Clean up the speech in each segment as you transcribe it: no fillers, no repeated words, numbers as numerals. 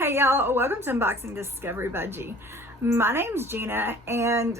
Hey y'all, welcome to Unboxing Discovery by G. My name's Gina and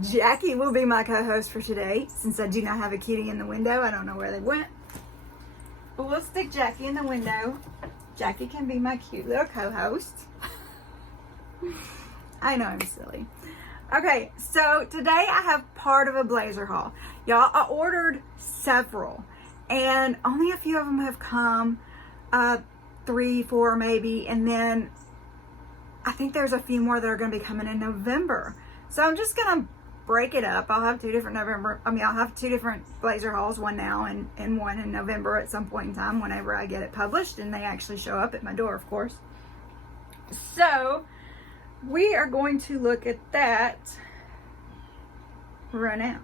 Jackie will be my co-host for today since I do not have a kitty in the window. I don't know where they went. But we'll stick Jackie in the window. Jackie can be my cute little co-host. I know I'm silly. Okay, so today I have part of a blazer haul. Y'all, I ordered several and only a few of them have come, 3, 4 maybe, and then I think there's a few more that are going to be coming in November. So I'm just going to break it up. I'll have two different I'll have two different blazer hauls, one now and one in November at some point in time whenever I get it published and they actually show up at my door, of course. So we are going to look at that right now.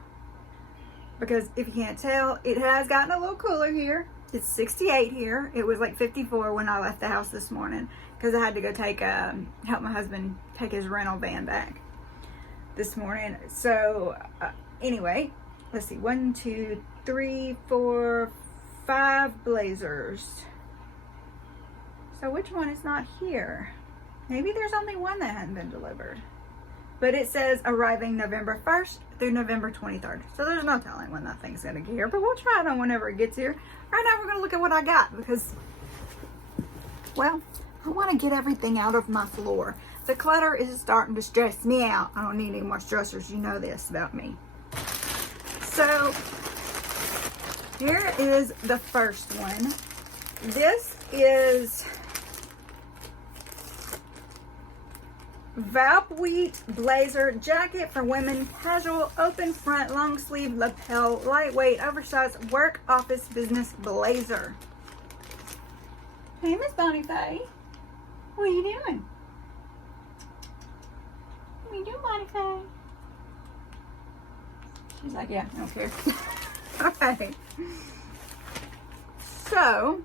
Because if you can't tell, it has gotten a little cooler here. It's 68 here. It was like 54 when I left the house this morning because I had to go help my husband take his rental van back this morning. So anyway, let's see, 1, 2, 3, 4, 5 blazers. So which one is not here? Maybe there's only one that hadn't been delivered. But it says arriving November 1st through November 23rd. So there's no telling when that thing's gonna get here, but we'll try it on whenever it gets here. Right now we're gonna look at what I got because, well, I wanna get everything out of my floor. The clutter is starting to stress me out. I don't need any more stressors, you know this about me. So here is the first one. This is Valp blazer jacket for women, casual, open front, long sleeve, lapel, lightweight, oversized, work, office, business blazer. Hey, Miss Bonnie Faye. What are you doing? What are you doing, Bonnie Faye? She's like, yeah, I don't care. Okay. So,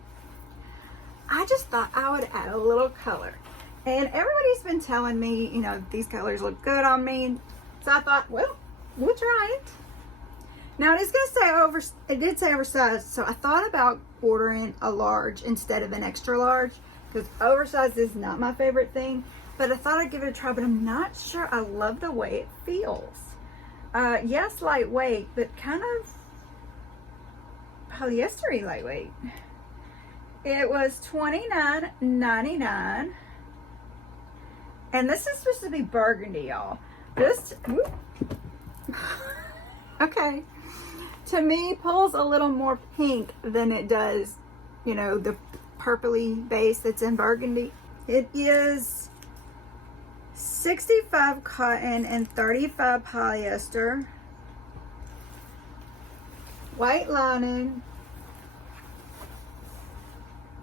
I just thought I would add a little color. And everybody's been telling me, you know, these colors look good on me. So I thought, well, we'll try it. Now it is going to say it did say oversized. So I thought about ordering a large instead of an extra large. Because oversized is not my favorite thing. But I thought I'd give it a try. But I'm not sure I love the way it feels. Yes, lightweight, but kind of polyester-y lightweight. It was $29.99. And this is supposed to be burgundy, y'all. This, okay, to me, pulls a little more pink than it does, you know, the purpley base that's in burgundy. It is 65 cotton and 35 polyester. White lining.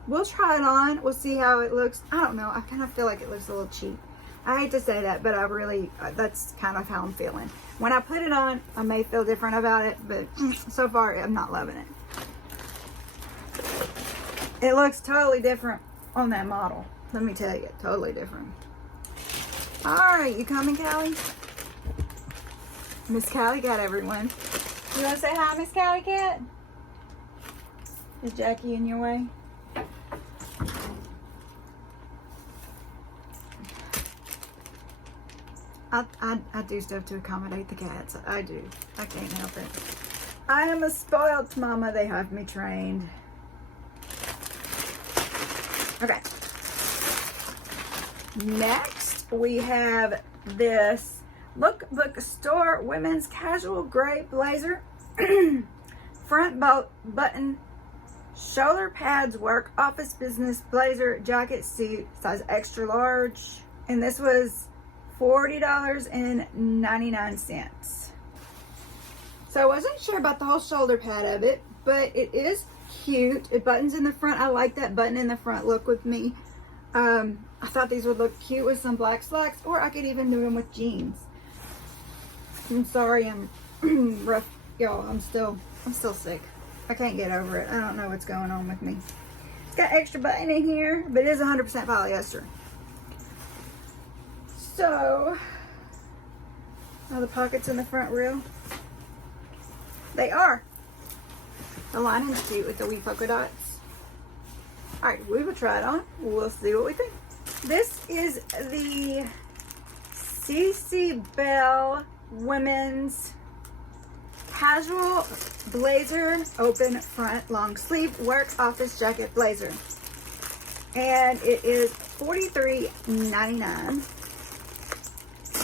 We'll try it on. We'll see how it looks. I don't know. I kind of feel like it looks a little cheap. I hate to say that, but I really, that's kind of how I'm feeling. When I put it on, I may feel different about it, but so far, I'm not loving it. It looks totally different on that model. Let me tell you, totally different. All right, you coming, Callie? Miss Callie got everyone. You want to say hi, Miss Callie Cat? Is Jackie in your way? I do stuff to accommodate the cats. I do. I can't help it. I am a spoiled mama. They have me trained. Okay. Next, we have this LookbookStore women's casual gray blazer. Front button, shoulder pads, work, office, business, blazer, jacket, suit, size extra large. And this was $40.99. So I wasn't sure about the whole shoulder pad of it, but it is cute. It buttons in the front. I like that button in the front look with me. I thought these would look cute with some black slacks, or I could even do them with jeans. I'm sorry I'm rough, y'all. I'm still sick. I can't get over it. I don't know what's going on with me. It's got extra button in here, but it is 100% polyester. So, all the pockets in the front real. They are. The lining's cute with the wee polka dots. Alright, we will try it on. We'll see what we think. This is the Cicy Belle Women's Casual Blazer Open Front Long Sleeve Work Office Jacket Blazer. And it is $43.99.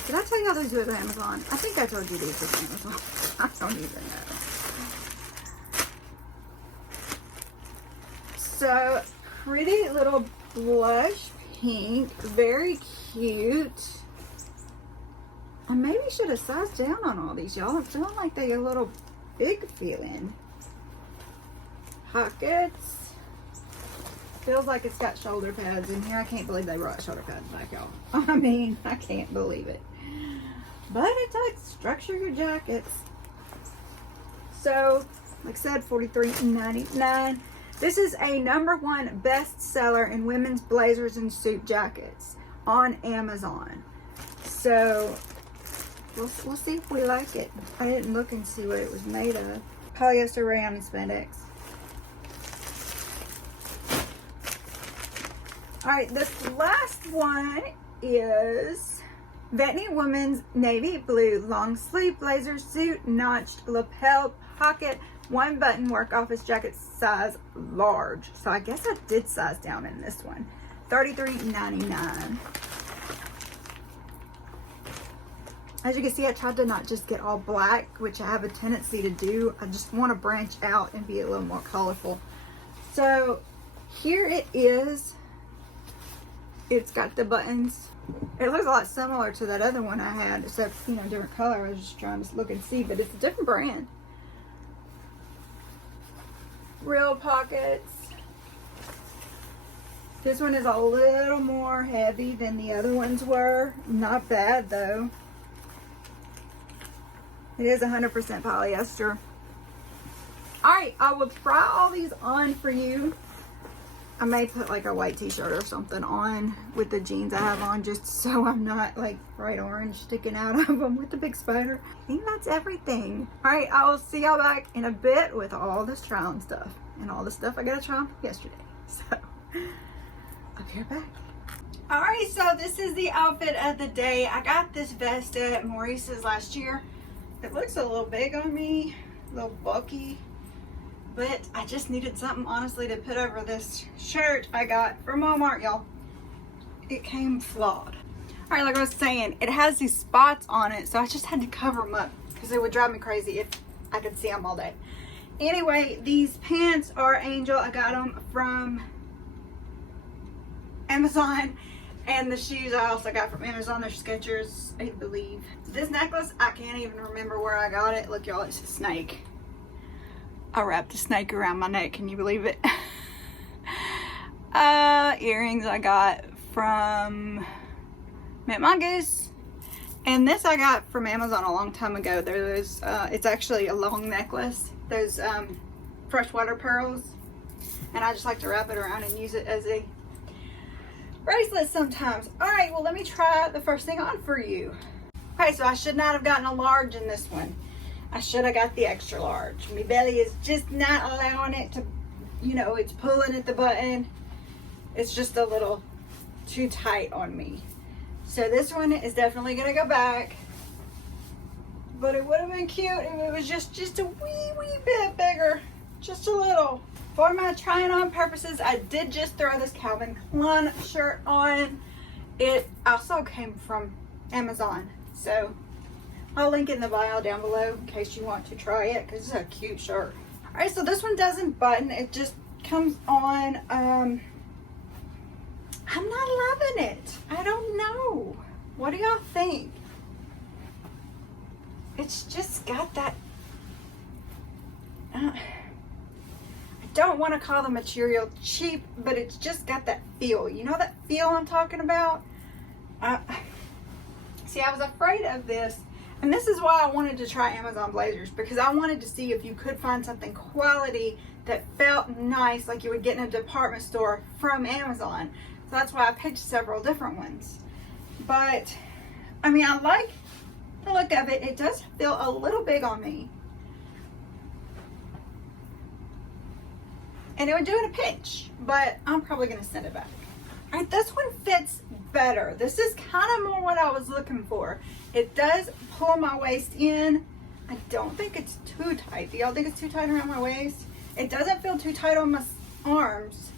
Did I tell you all these was Amazon? I think I told you these was Amazon. I don't even know. So, pretty little blush pink. Very cute. I maybe should have sized down on all these, y'all. I'm feeling like they're a little big feeling. Pockets. Feels like it's got shoulder pads in here. I can't believe they brought shoulder pads back, y'all. I mean, I can't believe it. But it does structure your jackets. So, like I said, $43.99. This is a #1 bestseller in women's blazers and suit jackets on Amazon. So, we'll see if we like it. I didn't look and see what it was made of. Polyester, rayon, and spandex. Alright, this last one is Vetinee Women's Navy Blue Long Sleeve Blazer Suit Notched Lapel Pocket 1 Button Work Office Jacket size large. So I guess I did size down in this one. $33.99. As you can see, I tried to not just get all black, which I have a tendency to do. I just want to branch out and be a little more colorful. So here it is. It's got the buttons. It looks a lot similar to that other one I had, except, you know, different color. I was just trying to look and see, but it's a different brand. Real pockets. This one is a little more heavy than the other ones were. Not bad though. It is 100% polyester. Alright, I will try all these on for you. I may put like a white t-shirt or something on with the jeans I have on, just so I'm not like bright orange sticking out of them with the big spider. I think that's everything. Alright, I will see y'all back in a bit with all this try-on stuff and all the stuff I got to try on yesterday. So, I'll be right back. Alright, so this is the outfit of the day. I got this vest at Maurice's last year. It looks a little big on me, a little bulky. But I just needed something, honestly, to put over this shirt I got from Walmart, y'all. It came flawed. All right, like I was saying, it has these spots on it, so I just had to cover them up because it would drive me crazy if I could see them all day. Anyway, these pants are Angel. I got them from Amazon. And the shoes I also got from Amazon. They're Skechers, I believe. This necklace, I can't even remember where I got it. Look, y'all, it's a snake. I wrapped a snake around my neck. Can you believe it? Earrings I got from Mongoose. And this I got from Amazon a long time ago. There's it's actually a long necklace. Those freshwater pearls. And I just like to wrap it around and use it as a bracelet sometimes. Alright, well, let me try the first thing on for you. Okay, so I should not have gotten a large in this one. I should have got the extra large. My belly is just not allowing it to, you know, it's pulling at the button. It's just a little too tight on me. So this one is definitely going to go back. But it would have been cute if it was just a wee bit bigger. Just a little. For my trying on purposes, I did just throw this Calvin Klein shirt on. It also came from Amazon. So I'll link in the bio down below in case you want to try it, because it's a cute shirt. Alright, so this one doesn't button. It just comes on. I'm not loving it. I don't know. What do y'all think? It's just got that... I don't want to call the material cheap, but it's just got that feel. You know that feel I'm talking about? See, I was afraid of this. And this is why I wanted to try Amazon blazers, because I wanted to see if you could find something quality that felt nice, like you would get in a department store from Amazon. So that's why I picked several different ones. But, I mean, I like the look of it. It does feel a little big on me. and it would do in a pinch, but I'm probably gonna send it back. All right, this one fits better. This is kind of more what I was looking for. It does pull my waist in. I don't think it's too tight. Do y'all think it's too tight around my waist? It doesn't feel too tight on my arms,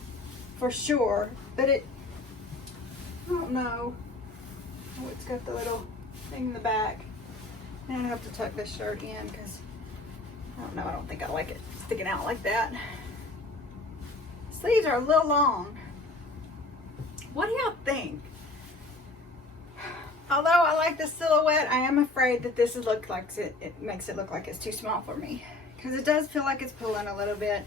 for sure, but I don't know. Oh, it's got the little thing in the back. And I have to tuck this shirt in because, I don't know, I don't think I like it sticking out like that. Sleeves are a little long. What do y'all think? Although I like the silhouette, I am afraid that this it makes it look like it's too small for me, because it does feel like it's pulling a little bit.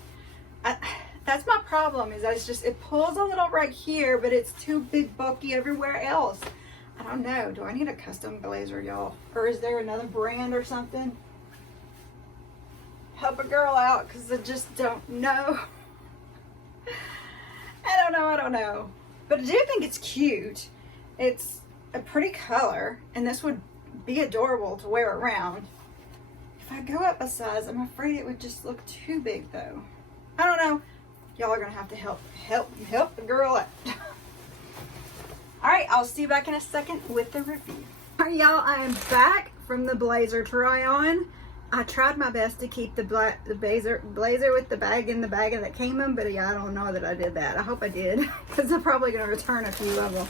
That's my problem, is it pulls a little right here, but it's too big, bulky everywhere else. I don't know. Do I need a custom blazer, y'all? Or is there another brand or something? Help a girl out, because I just don't know. I don't know. But I do think it's cute. It's a pretty color, and this would be adorable to wear around. If I go up a size, I'm afraid it would just look too big, though. I don't know. Y'all are gonna have to help the girl out. All right, I'll see you back in a second with the review. All right, y'all, I am back from the blazer try on. I tried my best to keep the blazer with the bag in the bag that came in, but yeah, I don't know that I did that. I hope I did, because I'm probably gonna return a few of them.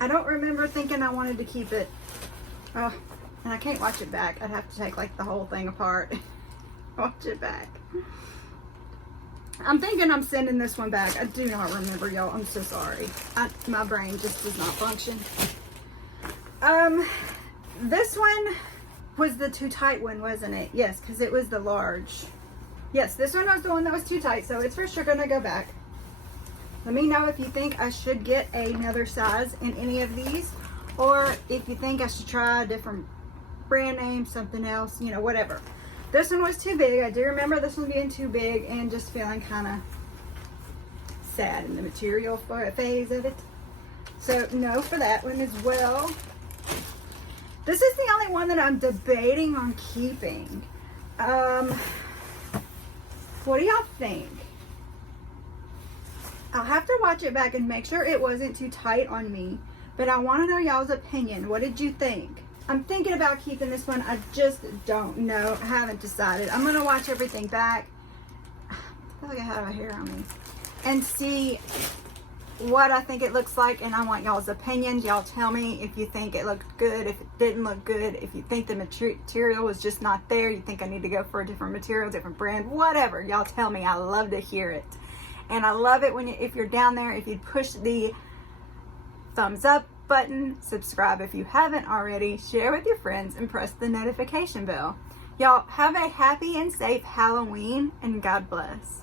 I don't remember thinking I wanted to keep it. Oh, and I can't watch it back. I'd have to take like the whole thing apart. Watch it back. I'm thinking I'm sending this one back. I do not remember, y'all. I'm so sorry. My brain just does not function. This one was the too tight one, wasn't it? Yes, because it was the large. Yes, this one was the one that was too tight, so it's for sure gonna go back. Let me know if you think I should get another size in any of these, or if you think I should try a different brand name, something else, you know, whatever. This one was too big. I do remember this one being too big and just feeling kind of sad in the material phase of it. So no for that one as well. This is the only one that I'm debating on keeping. What do y'all think? I'll have to watch it back and make sure it wasn't too tight on me, but I want to know y'all's opinion. What did you think? I'm thinking about keeping this one. I just don't know. I haven't decided. I'm going to watch everything back. I feel like I have a hair on me. And see what I think it looks like, and I want y'all's opinions. Y'all tell me if you think it looked good, if it didn't look good, if you think the material was just not there, you think I need to go for a different material, different brand, whatever. Y'all tell me. I love to hear it. And I love it when if you're down there, if you push the thumbs up button, subscribe if you haven't already, share with your friends, and press the notification bell. Y'all have a happy and safe Halloween, and God bless.